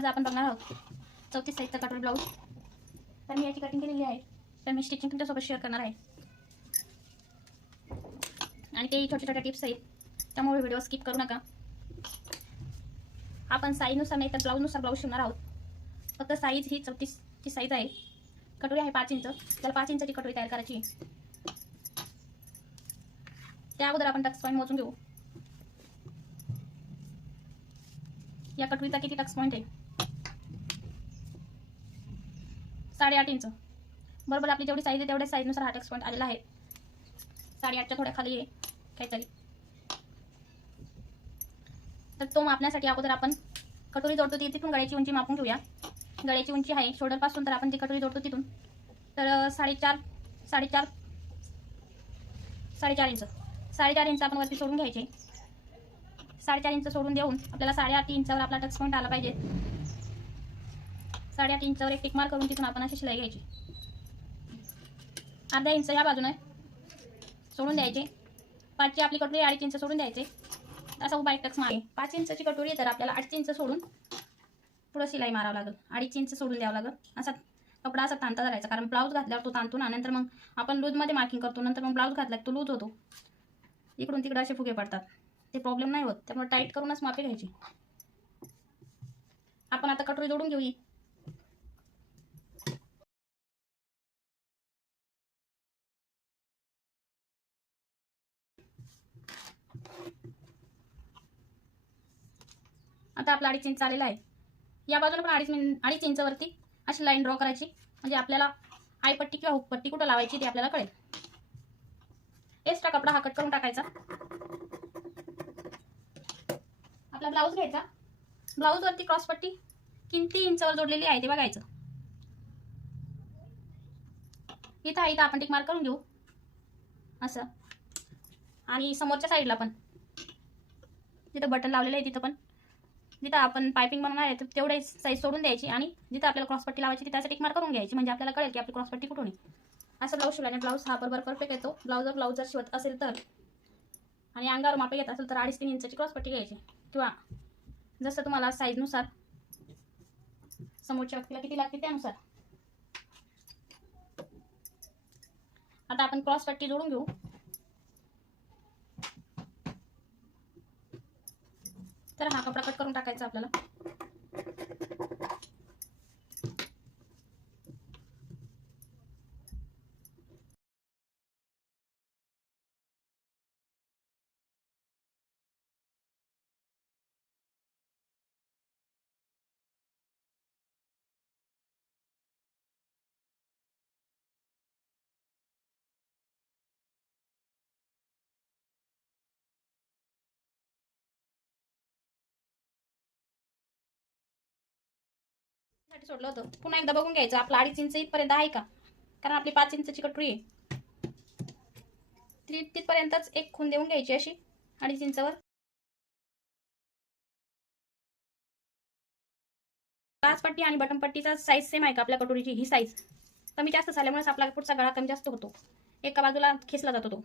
आज आपण बघणार आहोत 34 साईजचा कटोरी ब्लाऊज। तर मी याची कटिंग केलेली आहे, तर मी स्टिचिंग तुमच्यासोबत शेअर करणार आहे आणि ते छोटे छोटे टिप्स आहेत, त्यामुळे व्हिडिओ स्किप करू नका। आपण साईजनुसार नाही तर ब्लाऊजनुसार ब्लाऊज शिवणार आहोत। फक्त साईज ही 34 ची साईज आहे। कटोरी आहे 5 इंच, त्याला 5 इंचची कटोरी तयार करायची। त्या अगोदर आपण टक्स पॉईंट मोजून घेऊ। या कटोरीचा किती टक्स पॉईंट आहे? 8.5 इंच। बरोबर आपली जेवढी साईज आहे तेवढ्या साईजनुसार हा टक्स पॉईंट आलेला आहे। 8.5च्या थोड्या खाली आहे काहीतरी। तर तो मापण्यासाठी अगोदर आपण कटोरी जोडतो तिथून गळ्याची उंची मापून घेऊया। गळ्याची उंची आहे शोल्डर पासून, तर आपण ती कटोरी जोडतो तिथून तर 4.5 इंच। 4.5 इंच आपण वरती सोडून घ्यायचे। 4.5 इंच सोडून देऊन आपल्याला 8.5 इंचावर आपला टक्स पॉईंट आला पाहिजे। 8.5 इंचावर एक टिक मार्क करून तिथून आपण अशी शिलाई घ्यायची। अर्धा इंच या बाजूने सोडून द्यायचे। 5ची आपली कटोरी 2.5 इंच सोडून द्यायचे। असा उभा एक टक्स मागे 5 इंचची कटोरी तर आपल्याला 8 इंच सोडून पुढे शिलाई मारावं लागेल। 2.5 इंच सोडून द्यावं लागेल। असा कपडा असा ताणता धरायचा, कारण ब्लाऊज घातल्यावर तो ताणतो ना। नंतर मग आपण लूजमध्ये मार्किंग करतो, नंतर मग ब्लाऊज घातल्यावर तो लूज होतो, इकडून तिकडे असे फुगे पडतात, ते प्रॉब्लेम नाही होत। त्यामुळे टाईट करूनच मापे घ्यायची। आपण आता कटोरी जोडून घेऊ। आता आपला 2.5 इंच आलेला आहे। या बाजूला पण 2.5 इंच वरती अशी लाईन ड्रॉ करायची, म्हणजे आपल्याला आयपट्टी किंवा हुकपट्टी कुठं लावायची ते आपल्याला कळेल। एक्स्ट्रा कपडा हा कट करून टाकायचा। आपला ब्लाऊज घ्यायचा। ब्लाऊज वरती क्रॉस पट्टी किती इंचावर जोडलेली आहे ते बघायचं। इथं आपण टिक मार्क करून घेऊ असं। आणि समोरच्या साईडला पण जिथं बटन लावलेलं आहे तिथं पण, जिथं आपण पायपिंग बनवणार आहे तेवढे साईज सोडून द्यायची आणि जिथं आपल्याला क्रॉस पट्टी लावायची तिथं टिक मार्क करून घ्यायची, म्हणजे आपल्याला कळेल की आपली क्रॉस पट्टी कुठून आहे। असं ब्लाऊज शिवल्याने ब्लाऊज हा बरोबर परफेक्ट येतो। ब्लाऊज जर शिवत असेल तर आणि अंगावर मापे घेत असेल तर 2.5 ते 3 इंचाची क्रॉस पट्टी घ्यायची, किंवा जसं तुम्हाला साईजनुसार समोरच्या व्यक्तीला किती लागते त्यानुसार। आता आपण क्रॉस पट्टी जोडून घेऊ। तर हा कपडा कट करून टाकायचा आपल्याला। सोडलं होतं, पुन्हा एकदा बघून घ्यायचं आपला 2.5 इंच इथपर्यंत आहे का, कारण आपली 5 इंचची कटोरी आहे। तिथपर्यंतच एक खून देऊन घ्यायची अशी 2.5 इंचावर। काच पट्टी आणि बटन पट्टीचा साईज सेम आहे का आपल्या कटोरीची? ही साईज कमी जास्त झाल्यामुळे आपला पुढचा गळा कमी जास्त होतो, एका बाजूला खेचला जातो तो।